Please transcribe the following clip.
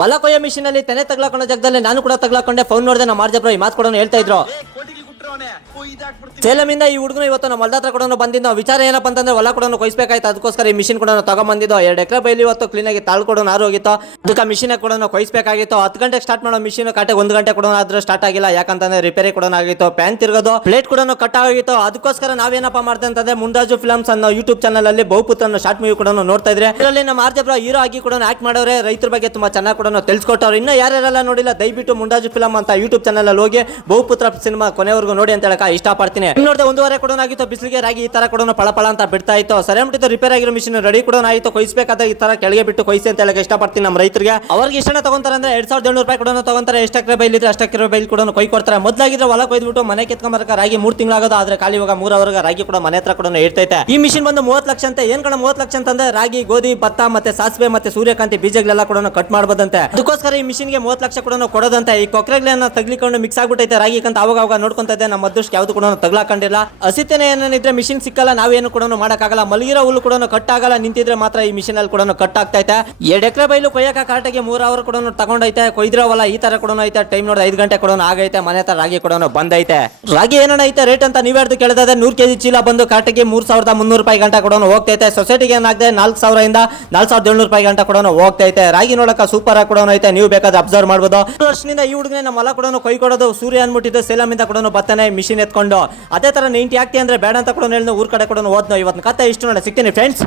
ಹೊಲ ಕೊಯ್ಯೋ ಮಿಷಿನ್ ಅಲ್ಲಿ ತೆನೆ ತಗ್ಲಾಕೊಂಡ ಜಾಗದಲ್ಲಿ ನಾನು ಕೂಡ ತಗ್ಲಾಕೊಂಡೆ. ಫೋನ್ ನೋಡಿದೆ ನಮ್ಮ ಮಾರ್ಜಬ್ರ ಈ ಮಾತು ಕೂಡ ಹೇಳ್ತಾ ಇದ್ರು. ಸೇಲಮಿಂದ ಈ ಹುಡುಗನು ಇವತ್ತು ನಮ್ಮ ಹೊಲದ ಹತ್ರ ಕೂಡ ಬಂದಿದ್ದ. ವಿಚಾರ ಏನಪ್ಪ ಅಂತಂದ್ರೆ ಹೊಲ ಕೂಡ ಕೊಯ್ಸ್ಬೇಕಾಯ್ತು, ಅದಕ್ಕೋಸ್ಕರ ಈ ಮಿಷಿನ್ ಕೂಡ ತಗೊಂಡ್ಬಂದಿದ್ದು. 2 ಎಕರೆ ಬೈಲಿ ಇವತ್ತು ಕ್ಲೀನ್ ಆಗಿ ತಾಳ್ಕೊಡೋ ನಾರು ಹೋಗಿತ್ತು, ಅದಕ್ಕೆ ಮಿಷಿನ್ ಕೂಡ ಕೊಯ್ಸ್ಬೇಕಾಗಿತ್ತು. 10 ಗಂಟೆಗೆ ಸ್ಟಾರ್ಟ್ ಮಾಡೋ ಮಿಷಿನ್ ಕಾಟೆ 1 ಗಂಟೆ ಕೂಡ ಆದ್ರೂ ಸ್ಟಾರ್ಟ್ ಆಗಿಲ್ಲ. ಯಾಕಂತಂದ್ರೆ ರಿಪೇರಿ ಕೂಡ ಆಗಿತ್ತು, ಪ್ಯಾನ್ ತಿರ್ಗೋದು, ಪ್ಲೇಟ್ ಕೂಡ ಕಟ್ ಆಗಿತ್ತು. ಅದಕ್ಕೋಸ್ಕರ ನಾವೇನಪ್ಪ ಮಾಡ್ದೆ ಅಂತಂದ್ರೆ ಮುಂಡಾಜು ಫಿಲ್ಮ್ಸ್ ಅನ್ನೋ ಯೂಟ್ಯೂಬ್ ಚಾನಲ್ ಅಲ್ಲಿ ಬಹುಪುತ್ರ ಶಾರ್ಟ್ ಮೂವಿ ಕೂಡ ನೋಡ್ತಾ ಇದ್ರೆ. ಇದರಲ್ಲಿ ನಮ್ಮ ಆರ್ಜಬ್ರ ಹೀರೋ ಆಗಿ ಕೂಡ ಆಕ್ಟ್ ಮಾಡೋರೆ, ರೈತರ ಬಗ್ಗೆ ತುಂಬಾ ಚೆನ್ನಾಗಿ ಕೂಡ ತಿಳಿಸ್ಕೊಟ್ಟವ್ರು. ಇನ್ನ ಯಾರ್ಯಾರೆಲ್ಲ ನೋಡಿಲ್ಲ ದಯವಿಟ್ಟು ಮುಂಡಾಜು ಫಿಲ್ಮ್ ಅಂತ ಯೂಟ್ಯೂಬ್ ಚಾನಲ್ ಅಲ್ಲಿ ಹೋಗಿ ಬಹುಪುತ್ರ ಸಿನಿಮಾ ಕೊನೆವರೆಗೂ ನೋಡಿ ಅಂತ ಹೇಳಕ ಇಷ್ಟಪಡ್ತೀನಿ. ನೋಡಿದೆ 1.5 ಕೂಡ ಆಗಿತ್ತು, ಬಿಸಿಲಿಗೆ ರಾಗಿ ಈ ತರ ಕೂಡ ಪಳಪಳ ಅಂತ ಬಿಡ್ತಾ ಇತ್ತು. ಸರಿ ಮುಟ್ಟಿದ್ದು ರಿಪೇರ್ ಆಗಿರೋ ಮಿಷಿನ್ ರೆಡಿ ಕೂಡ ಆಯಿತು, ಕೊಯ್ಸ್ಬೇಕಾದ ಈ ತರ ಕೆಳಗೆ ಬಿಟ್ಟು ಕೊಯ್ಸಿ ಅಂತ ಹೇಳಕ್ಕೆ ಇಷ್ಟಪಡ್ತೀನಿ. ನಮ್ಮ ರೈತರಿಗೆ ಅವ್ರಿಗೆ ಇಷ್ಟನ ತಗೊಂತಾರೆ ಅಂದ್ರೆ 2700 ರೂಪಾಯಿ ಕೂಡ ತಗೊಂತಾರೆ. ಎಷ್ಟು ಎಕರೆ ಬೈಲ್ ಇದ್ರೆ ಅಷ್ಟು ಎಕರೆ ಬೈಲ್ ಕೂಡ ಕೊಯ್ ಕೊಡ್ತಾರೆ. ಮೊದಲಾಗಿದ್ರೆ ಹೊಲ ಕೊಯ್ದ್ಬಿಟ್ಟು ಮನೆ ಕೆತ್ಕೊಂಬರಕ ರಾಗಿ 3 ತಿಂಗಳಾಗೋದು, ಆದ್ರೆ ಖಾಲಿ ಇವಾಗ 3 ಅವರ್ಗೆ ರಾಗಿ ಕೂಡ ಮನೆ ಹತ್ರ ಕೂಡ ಇರ್ತೈತೆ. ಈ ಮಿಷಿನ್ ಬಂದು 30 ಲಕ್ಷ ಅಂತ. ಏನ್ ಕಣ 30 ಲಕ್ಷ ಅಂತಂದ್ರೆ ರಾಗಿ, ಗೋಧಿ, ಭತ್ತ ಮತ್ತೆ ಸಾಸಿವೆ ಮತ್ತೆ ಸೂರ್ಯಕಾಂತಿ ಬೀಜಗಳೆಲ್ಲ ಕೂಡ ಕಟ್ ಮಾಡಬಹುದಂತೆ. ಅದಕ್ಕೋಸ್ಕರ ಈ ಮಿಷಿನ್ ಗೆ 30 ಲಕ್ಷ ಕೂಡ ಕೊಡೋದಂತೆ. ಈ ಕೊಕ್ರೆಗಳನ್ನ ತಗ್ಲಿಕೊಂಡು ಮಿಕ್ಸ್ ಆಗ್ಬಿಟ್ಟೈತೆ ರಾಗಿ ಅಂತ ಅವಾಗ ನೋಡ್ಕೊಂತ ಇದ್ದೆ. ನಮ್ಮ ಅದೃಷ್ಟ ಯಾವ್ದು ಕೂಡ ತಗ್ಲಾಕೊಂಡಿಲ್ಲ. ಹಸಿತೇನೆ ಏನಿದ್ರೆ ಮಿಷಿನ್ ಸಿಕ್ಕಲ್ಲ, ನಾವೇನು ಕೂಡ ಮಾಡಕ್ಕಾಗಲ್ಲ. ಮಲಗಿರೋ ಹುಲ್ಲು ಕೂಡ ಕಟ್ ಆಗಲ್ಲ, ನಿಂತಿದ್ರೆ ಮಾತ್ರ ಈ ಮಿಷಿನ್ ಅಲ್ಲಿ ಕೂಡ ಕಟ್ ಆಗ್ತೈತೆ. 2 ಎಕರೆ ಬೈಲು ಕೊಯ್ಯಕ ಕರೆಕ್ಟಾಗಿ 3 ಅವರ್ ಕೂಡ ತಗೊಂಡೈತೆ. ಕೊಯ್ದ್ರ ಹೊಲ ಈ ತರ ಕೂಡ ಐತೆ. ಟೈಮ್ ನೋಡಿ 5 ಗಂಟೆ ಕೂಡ ಆಗೈತೆ. ಮನೆ ಹತ್ರ ರಾಗಿ ಕೂಡ ಬಂದೈತೆ. ರಾಗಿ ಏನನ್ನ ಐತೆ ರೇಟ್ ಅಂತ ನೀವ್ ಹೇಳ್ದು ಕೇಳಿದ್ರೆ 100 ಕೆಜಿ ಚೀಲ ಬಂದು ಕರೆಕ್ಟಾಗಿ 3300 ರೂಪಾಯಿ ಗಂಟೆ ಕೂಡ ಹೋಗ್ತೈತೆ. ಸೊಸೈಟಿಗೆ ಏನಾಗಿದೆ 4000 ಇಂದ 4700 ರೂಪಾಯಿ ಗಂಟೆ ಕೂಡ ಹೋಗ್ತೈತೆ. ರಾಗಿ ನೋಡಕ ಸೂಪರ್ ಆಗಿ ಕೂಡ ಐತೆ, ನೀವು ಬೇಕಾದ್ರೆ ಅಬ್ಸರ್ವ್ ಮಾಡಬಹುದು. ವರ್ಷದಿಂದ ಈ ಹುಡುಗನೇ ನಮ್ಮ ಹೊಲ ಕೂಡ ಕೊಯ್ಕೊಡೋದು. ಸೂರ್ಯ ಅನ್ಬಿಟ್ಟಿದ್ದು ಸೇಲಮಿಂದ ಕೂಡ ಬರ್ತಾನೆ ಮಿಷಿನ್ ಎತ್ಕೊಂಡು. ಅದೇ ತರ 90 ಆಗ್ತಿ ಅಂದ್ರೆ ಬೇಡ ಅಂತ ಕೂಡ ಹೇಳಿ ಊರ್ ಕಡೆ ಕೂಡ ಹೋದ್ನೋ. ಇವತ್ತು ಕತೆ ಇಷ್ಟು ನೋಡಿ, ಸಿಗ್ತೀನಿ ಫ್ರೆಂಡ್ಸ್.